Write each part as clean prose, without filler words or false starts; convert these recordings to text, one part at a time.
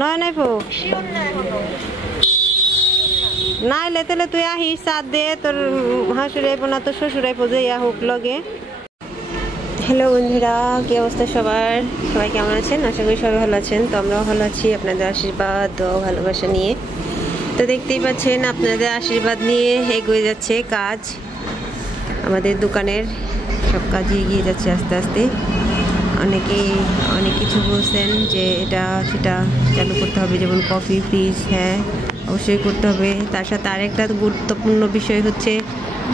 নয় নাই পো নাই লেতেলে তুই আহিস সাথ দে তোর হাসুরে আইব না তোর শ্বশুর আইব যে ইয়া হোক লগে। হ্যালো বন্ধুরা, কি অবস্থা সবার? সবাই কেমন আছেন? আশা করি সবাই ভালো আছেন। তো আমরাও ভালো আছি আপনাদের আশীর্বাদ ও ভালোবাসা নিয়ে। তো দেখতেই পাচ্ছেন আপনাদের আশীর্বাদ নিয়ে এগিয়ে যাচ্ছে কাজ। আমাদের দোকানের সব কাজই এগিয়ে যাচ্ছে আস্তে আস্তে। অনেকেই অনেক কিছু বলছেন যে এটা সেটা চালু করতে হবে, যেমন কফি ফ্রিজ, হ্যাঁ অবশ্যই করতে হবে। তার সাথে আরেকটা গুরুত্বপূর্ণ বিষয় হচ্ছে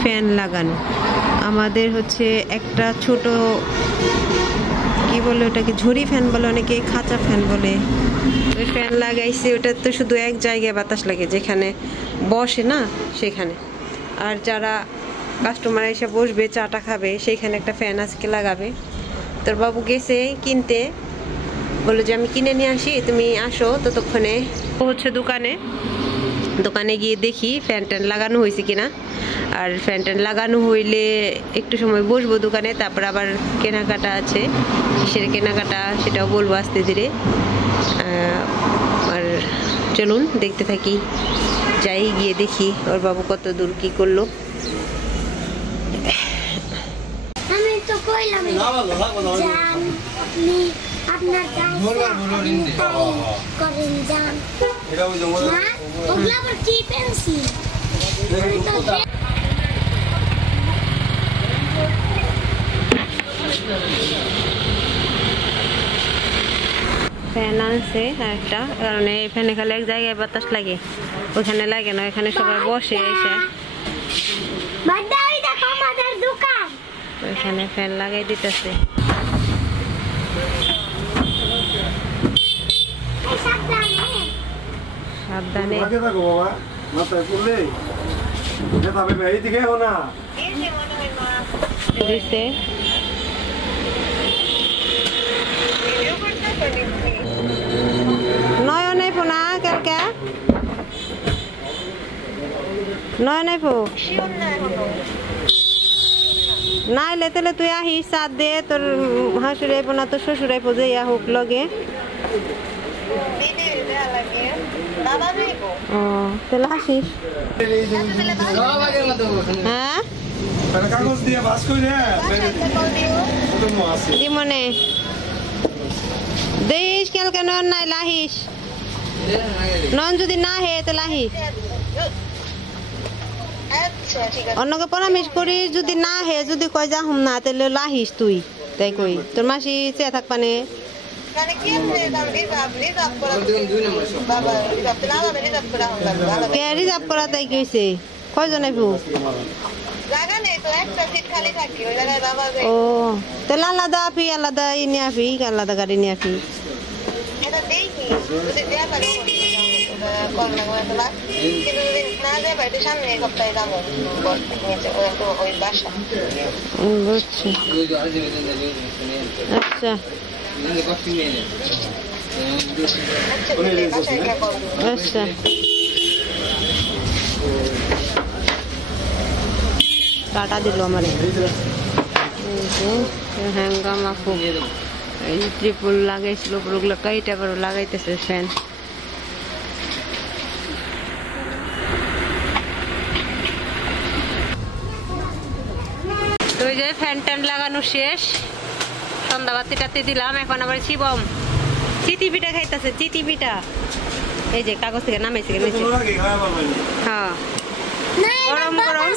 ফ্যান লাগানো। আমাদের হচ্ছে একটা ছোট কি বলে ওটাকে, ঝুড়ি ফ্যান বলে, অনেকে খাঁচা ফ্যান বলে। ওই ফ্যান লাগাইছে, ওটা তো শুধু এক জায়গায় বাতাস লাগে, যেখানে বসে না সেখানে। আর যারা কাস্টমার এসে বসবে চাটা খাবে সেইখানে একটা ফ্যান আজকে লাগাবে। তোর বাবু গেছে কিনতে, বললো যে আমি কিনে নিয়ে আসি, তুমি আসো ততক্ষণে। ও হচ্ছে দোকানে গিয়ে দেখি ফ্যান ট্যান লাগানো হয়েছে কিনা। আর ফ্যান ট্যান লাগানো হইলে একটু সময় বসবো দোকানে, তারপর আবার কেনাকাটা আছে, কিসের কেনাকাটা সেটাও বলবো আস্তে ধীরে। আর চলুন দেখতে থাকি, যাই গিয়ে দেখি ওর বাবু কত দূর কি করলো। ফ্যান আনছে একটা, কারণ এই ফ্যানে খালি এক জায়গায় বাতাস লাগে, ওখানে লাগে না, এখানে সবাই বসে এসে ওইখানে ফ্যান লাগাই দিতেছে। সাবধানে দিছে। নয় নাই পো না কালকে নয় নাই পো নাই লেতেলে তুই আহিস সাথ দে তোর হাসুরে আইব না তোর শ্বশুর আইব যে ইয়া হোক লগে। ও তাহলে আসিস। হ্যাঁ দিমনে দেখিস কালকে নন নাই লাহিস, নন যদি না হে তো লাহিস। অন্যকে পরামর্শ করি, যদি না হে যদি কয় যা হুম না তাহলে লাহিস তুই, তাই কই তোর মাসি চেয়ে থাকবানে রিজার্ভ করা তাই কি হয়েছে, কয়জন আইব? ও তাহলে আলাদা আফি, আলাদা ই নিয়ে আফি, আলাদা গাড়ি নিয়ে আফি। আচ্ছা আচ্ছা টাটা দিল আমার হ্যাঙ্গামা খুব এই ত্রিপুল লাগাইছিল, পুরোগুলো কাইটা আবার লাগাইতেছে ফ্যান। তো ওই যে ফ্যান ট্যান লাগানো শেষ, সন্ধ্যাবাতিটাতে দিলাম। এখন আবার শিবম চিতি পিঠা খাইতেছে, চিতি পিঠা। এই যে কাগজ থেকে নামাইছে, হ্যাঁ গরম গরম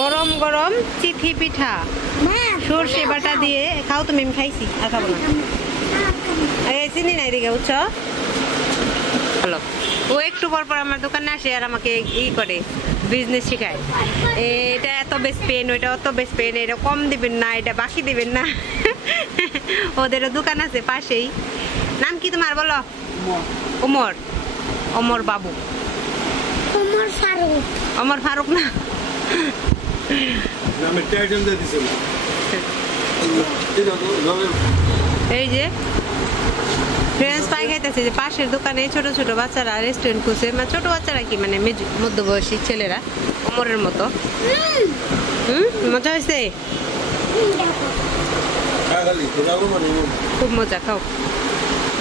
গরম গরম চিথি পিঠা সর্ষে বাটা দিয়ে খাও। তুমি আমি খাইছি, আর খাবো না, চিনি নাই দিকে বুঝছ। হলো ও একটু পর পর আমার দোকানে আসে আর আমাকে ই করে, বিজনেস শেখায়। এটা এত বেশ পেন, ওইটা অত বেশ পেন, এটা কম দিবেন না, এটা বাকি দিবেন না। ওদেরও দোকান আছে পাশেই। নাম কি তোমার বলো? ওমর, ওমর বাবু, ওমর ফারুক না। এই যে ফ্রেঞ্চ ফ্রাই খাইতেছে, যে পাশের দোকানে ছোট ছোট বাচ্চারা রেস্টুরেন্ট খুঁজছে, মানে ছোট বাচ্চারা কি মানে মধ্যবয়সী ছেলেরা, ওমরের মতো। মজা হয়েছে? খুব মজা, খাও।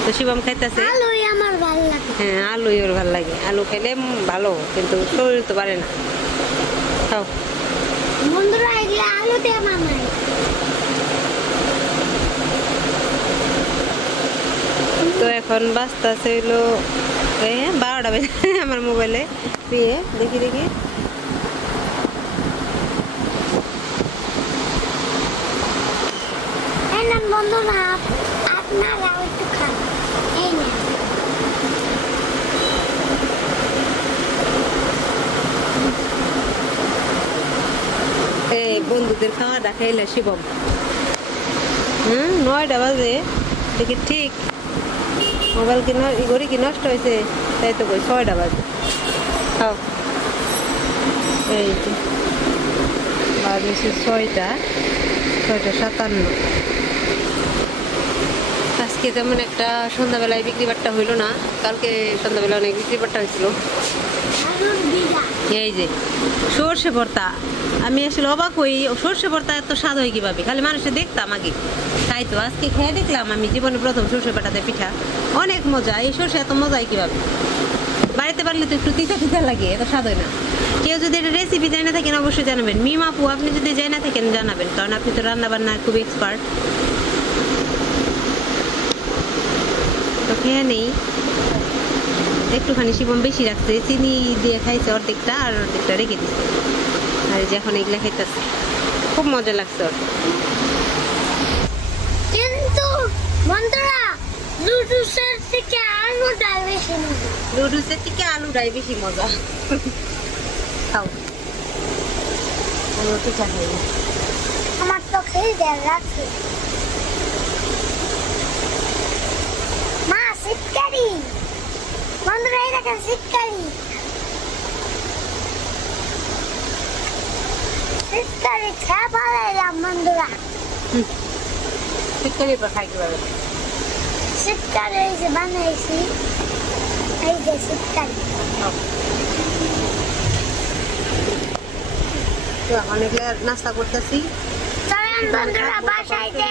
তো শিবম খাইতেছে। আলুই আমার ভালো লাগে। হ্যাঁ, আলুই ওর ভালো লাগে। আলু খেলে ভালো, কিন্তু শরীর তো পারে না। খাও। বন্ধুরা এগুলো আলু দিয়ে বানাই। তো এখন বাজতেছে হইলো 12টা বেজে আমার মোবাইলে দেখি দেখি। বন্ধুরা আপনারা একটু খান, এই না বন্ধুদের খাওয়া দেখাইলে শিবম। 9টা বাজে দেখি ঠিক। মোবাইল কি ঘড়ি কি নষ্ট হয়েছে? তাই তো কই 6টা বাজে। খাও। এই যে বাজে 6টা 57। আজকে তেমন একটা সন্ধ্যাবেলায় বিক্রি বাট্টা হইল না। কালকে সন্ধ্যাবেলা অনেক বিক্রি বাট্টা হয়েছিল। এই যে সর্ষে ভর্তা, আমি আসলে অবাক হই, সর্ষে ভর্তা এত স্বাদ হয় কিভাবে? খালি মানুষে দেখতাম আগে, তাই তো আজকে খেয়ে দেখলাম আমি জীবনে প্রথম সর্ষে বাটাতে পিঠা। অনেক মজা। এই সর্ষে এত মজা হয় কিভাবে? বাড়িতে পারলে তো একটু তিতা তিতা লাগে, এত স্বাদ হয় না। কেউ যদি এটা রেসিপি জানা থাকেন অবশ্যই জানাবেন। মিম আপু, আপনি যদি জানা থাকেন জানাবেন, কারণ আপনি তো রান্না বান্নার খুব এক্সপার্ট। তো খেয়ে নেই। একটুখানি শিবম বেশি রাখছে, চিনি দিয়ে খাইছে অর্ধেকটা, আর অর্ধেকটা রেখে দিচ্ছে। আর যে এখন এগুলা খাইতেছে, খুব মজা লাগছে ওর। কিন্তু বন্ধুরা নুডলসের থেকে আলুটাই বেশি মজা। নুডলসের থেকে আলুটাই বেশি মজা। খাও। আমি পিঠা খাই। আমার তো খেয়ে দেয় রাখছে। মা শীতকারি, বন্ধুরা এই দেখেন শীতকারি। শীতকারি খেয়ে ভালো এলাম বন্ধুরা। শীতকারি পর খাই কিভাবে? শীতকারি এই যে বানাইছি, এই যে শীতকারি। তো এখন এগুলা নাস্তা করতেছি। চলেন বন্ধুরা বাসায় যে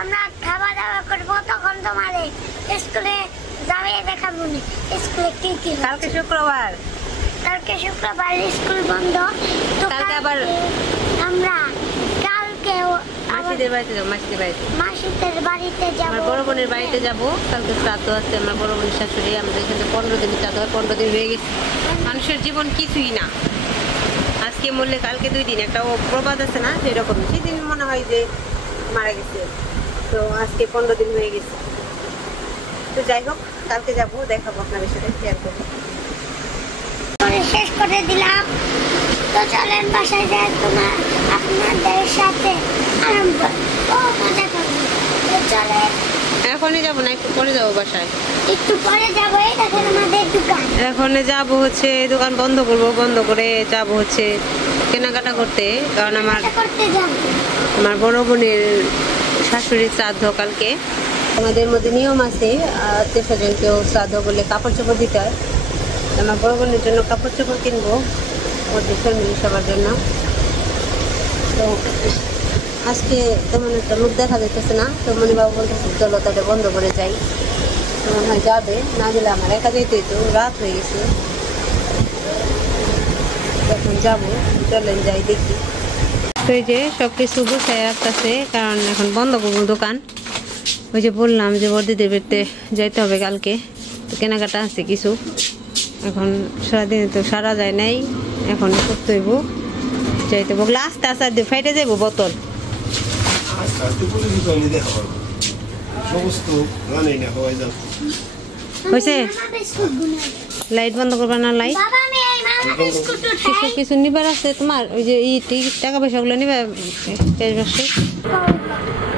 আমরা খাওয়া দাওয়া করবো, তখন তোমার স্কুলে যাবে দেখাবো। স্কুলে কি কি কালকে শুক্রবার, কালকে শুক্রবার স্কুল বন্ধ। তো কালকে আবার আমরা কালকে মাসিদের বাড়িতে যাবো। মাসিদের বাড়িতে, মাসিদের বাড়িতে যাব। আমার বড় বোনের বাড়িতে যাব। কালকে শ্রাদ্ধ আছে আমার বড় বোনের শাশুড়ি। আমাদের এখানে 15 দিন শ্রাদ্ধ হয়। 15 দিন হয়ে গেছে। মানুষের জীবন কিছুই না। আজকে মরলে কালকে 2 দিন, একটা প্রবাদ আছে না, সেরকম। সেদিন মনে হয় যে মারা গেছে, তো আজকে 15 দিন হয়ে গেছে। তো যাই হোক, কালকে যাবো, দেখাবো আপনাদের সাথে, শেয়ার করবো। শেষ করে দিলাম। তো চলেন বাসায় যাই, তোমার আপনাদের সাথে আরম্ভ মজা করবো। তো চলে এখনই যাবো না, একটু পরে যাবো বাসায়। একটু পরে যাবো। এই দেখেন আমাদের দোকান। এখন যাবো হচ্ছে দোকান বন্ধ করবো, বন্ধ করে যাবো হচ্ছে কেনাকাটা করতে। কারণ আমার বড় বোনের শাশুড়ির শ্রাদ্ধ কালকে। আমাদের মধ্যে নিয়ম আছে, আত্মীয় স্বজন কেউ শ্রাদ্ধ করলে কাপড় চোপড় দিতে হয়। আমার বড় বোনের জন্য কাপড় চোপড় কিনবো, ওদের ফ্যামিলি সবার জন্য। তো আজকে তেমন একটা লোক দেখা যাইতেছে না। তো মণিবাবু বলতেছে চলো তাহলে বন্ধ করে যাই। মনে হয় যাবে, না গেলে আমার একা যেতেই তো, রাত হয়ে গেছে। এখন যাবো, চলেন যাই দেখি। তো এই যে সব কিছু গুছাই রাখতেছে, কারণ এখন বন্ধ করবো দোকান। ওই যে বললাম যে বর্দিদের বাড়িতে যাইতে হবে কালকে, তো কেনাকাটা আছে কিছু। এখন সারাদিনে তো সারা যায় নাই, এখন করতে হইব, যাইতে হইব। আস্তে আস্তে দিয়ে ফাইটে যাইব বোতল। হয়েছে, লাইট বন্ধ করবা না? লাইট কিছু কিছু নিবার আছে তোমার, ওই যে টাকা পয়সা গুলো নিবা ক্যাশ বাক্সে।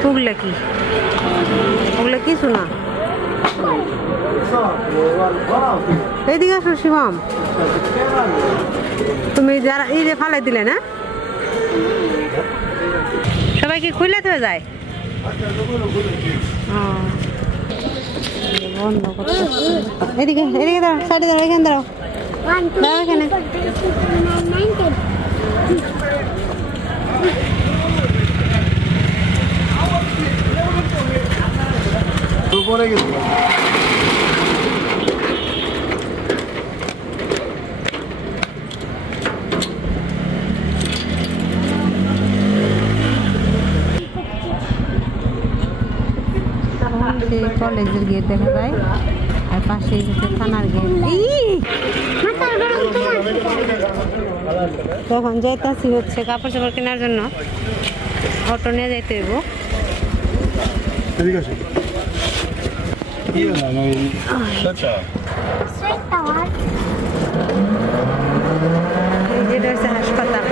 ওগুলা কি, ওগুলা কিছু না। এইদিকে আসো শিবম, তুমি যারা এই যে ফালাই দিলে না, সবাই কি খুলে হয়ে যায়? বন্ধ করতে। এদিকে এদিকে দাঁড়াও, সাইডে দাঁড়াও, এখানে দাঁড়াও, দাঁড়াও এখানে। হচ্ছে কলেজের গেট দেখা যায়, আর পাশে হচ্ছে থানার গেট। তখন যাইতাছি হচ্ছে কাপড় চাপড় কেনার জন্য, অটো নিয়ে যাইতে হইব। যেটা হচ্ছে হাসপাতাল,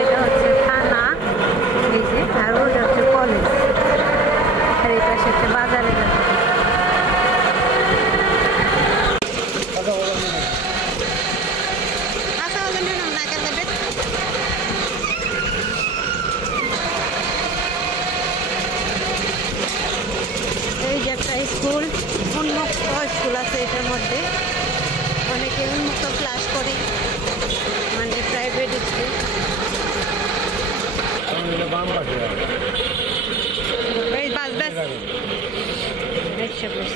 এটা হচ্ছে থানা, এই যে, আর ওটা হচ্ছে কলেজ, আর এই পাশে হচ্ছে বাজারে যাবে। এই যে একটা স্কুল, উন্মুক্ত স্কুল আছে এটার মধ্যে, অনেকে উন্মুক্ত ক্লাস করে, মানে প্রাইভেট স্কুল। এই বাস বাস রিক্সা বাস।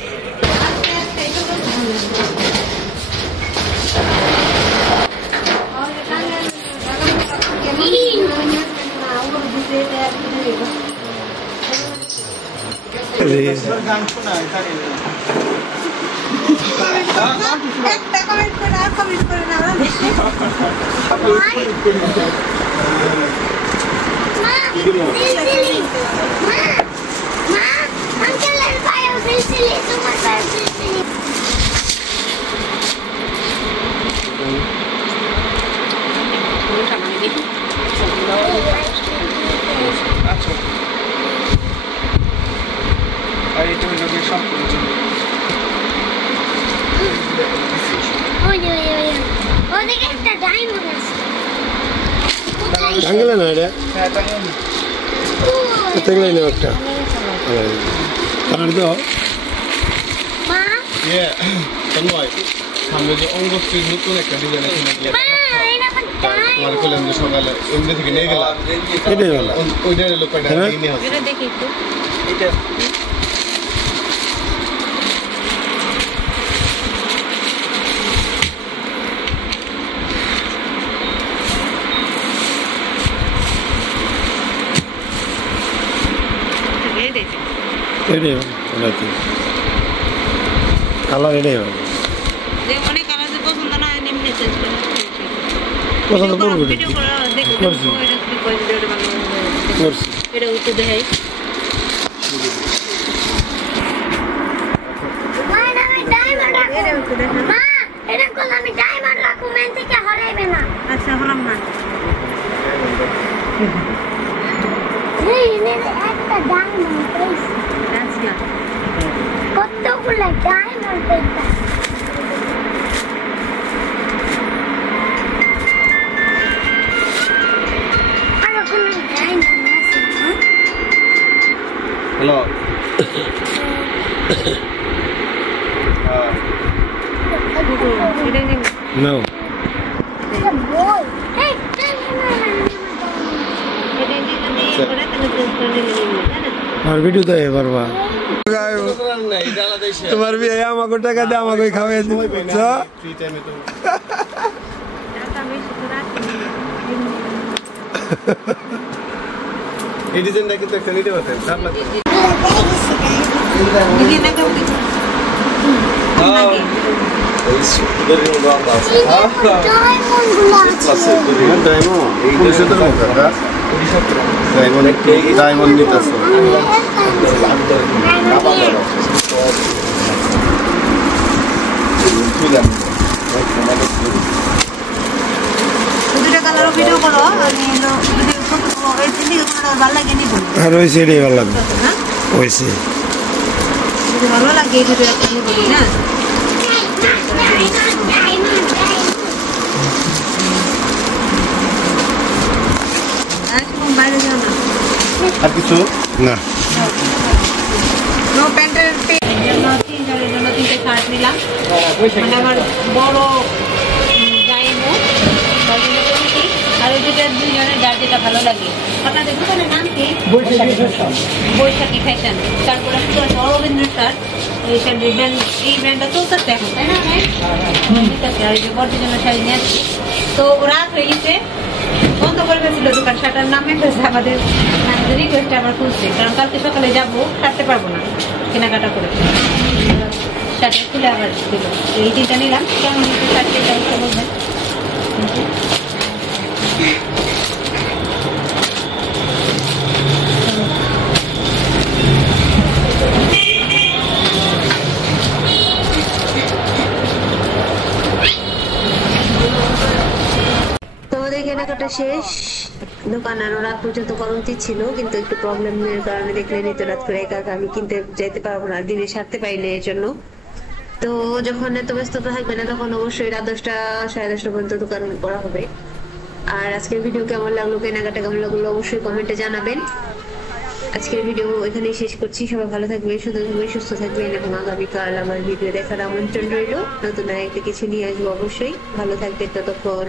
টাঙ্গেলে না এটা টাঙ্গেলে না একটা কারণ তো সামনে যে অঙ্গস্ত্রীর নতুন একটা ডিজাইন আছে তোমার করলাম যে সকালে এমনি থেকে নিয়ে গেলাম, এটাই ভালো। ওইটা লোক নিয়ে হচ্ছে দেখি একটু এটা এটাই ভালো, কালার এটাই ভালো। পছন্দ করবো করছি এটা উঠে দেখাই। আচ্ছা হলাম না কতগুলো ডায়মন্ড এটা হ্যালো নাও আর ভিডিও দেয় পারবা তোমার বিয়ে আমাকে টাকা দিয়ে আমাকে খাওয়াই দিবে বুঝছো এই ডিজাইনটা কিন্তু একটা নিতে পারতেন খারাপ লাগবে ডায়মন্ড নিতেছে আর ওই সেটাই ভালো লাগবে ওইসে ভালো লাগে না বাইরে যাও না আর কিছু না নো প্যান্টের তিনজনের জন্য 3টে শার্ট নিলাম, মানে আমার বড় গাইবো আর ওই দুটো দুইজনের যার যেটা ভালো লাগে। আপনাদের দোকানের নাম কি? বৈশাখী ফ্যাশন। তারপরে অরবিন্দ্র স্যার এই শাড়ির ব্র্যান্ড, এই ব্র্যান্ডটা চলতেছে এখন, তাই না? ঠিক আছে। আর এই যে বড়দের জন্য শাড়ি নিয়ে আসছি, তো রাত হয়ে গেছে, বন্ধ করে ফেলছিল দোকান শাটার নামে ফেলছে আমাদের রিকোয়েস্টে আবার খুলছে, কারণ কালকে সকালে যাবো, ছাড়তে পারবো না কেনাকাটা করে, শাটার খুলে আবার দিল। এই তিনটা নিলাম, কেমন শার্টটা কেমন বলবেন। কেনাকাটা শেষ, দোকান আরো রাত পর্যন্ত কর্মতি ছিল, কিন্তু একটু প্রবলেমের কারণে দেখলেন এত রাত করে একা আমি কিনতে যেতে পারবো না, দিনে সারতে পারিনি এর জন্য। তো যখন এত ব্যস্ততা থাকবে না তখন অবশ্যই রাত 10টা সাড়ে 10টা পর্যন্ত দোকান করা হবে। আর আজকের ভিডিও কেমন লাগলো, কেনাকাটা কেমন লাগলো অবশ্যই কমেন্টে জানাবেন। আজকের ভিডিও এখানেই শেষ করছি। সবাই ভালো থাকবেন, সুস্থ থাকবেন এবং আগামীকাল আমার ভিডিও দেখার আমন্ত্রণ রইল। নতুন একটা কিছু নিয়ে আসবো অবশ্যই। ভালো থাকবেন ততক্ষণ।